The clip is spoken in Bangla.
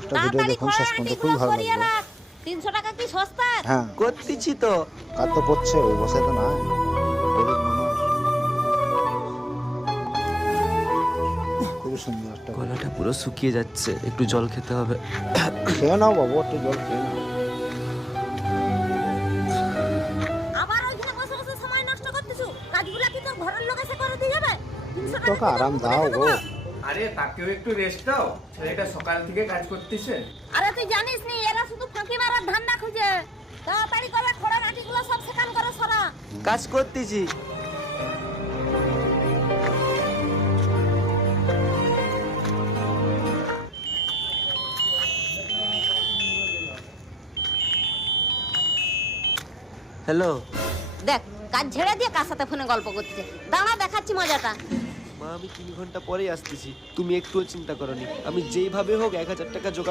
একটা ভিডিও দেখুন শেষ পর্যন্ত, খুবই ভালো লাগবে। 300 টাকা কি সস্তা? হ্যাঁ, করতেছি তো। কার তো পড়ছে, ওই বসে তো না গরিব মানুষ। খুবই সুন্দর একটা ভিডিও। গলাটা পুরো শুকিয়ে যাচ্ছে, একটু জল খেতে হবে। খেয়ে নাও বাবু, একটু জল খেয়ে নাও। আবার ওইখানে বসে বসে সময় নষ্ট করতেছো। কাজগুলা কি তোর ঘরের লোক এসে করে দিয়ে যাবে? 300 টাকা তোকে আরাম দাও গো। আরে তাকেও একটু রেস্ট দাও, ছেলেটা সকাল থেকে কাজ করতেছে। আরে তুই জানিস নি এরা শুধু ফাঁকি মারার ধান্দা খুঁজে। তাড়াতাড়ি করে খড়া মাটিগুলো সব সেখান করে সরা। কাজ করতেছি। হ্যালো দেখ কাজ ছেড়ে দিয়ে কার সাথে ফোনে গল্প করতেছে। দাঁড়া দেখাচ্ছি মজাটা। মা, আমি 3 ঘন্টা পরেই আসতেছি। তুমি একটুও চিন্তা করনি, আমি যেইভাবে হোক 1000 টাকা জোগাড়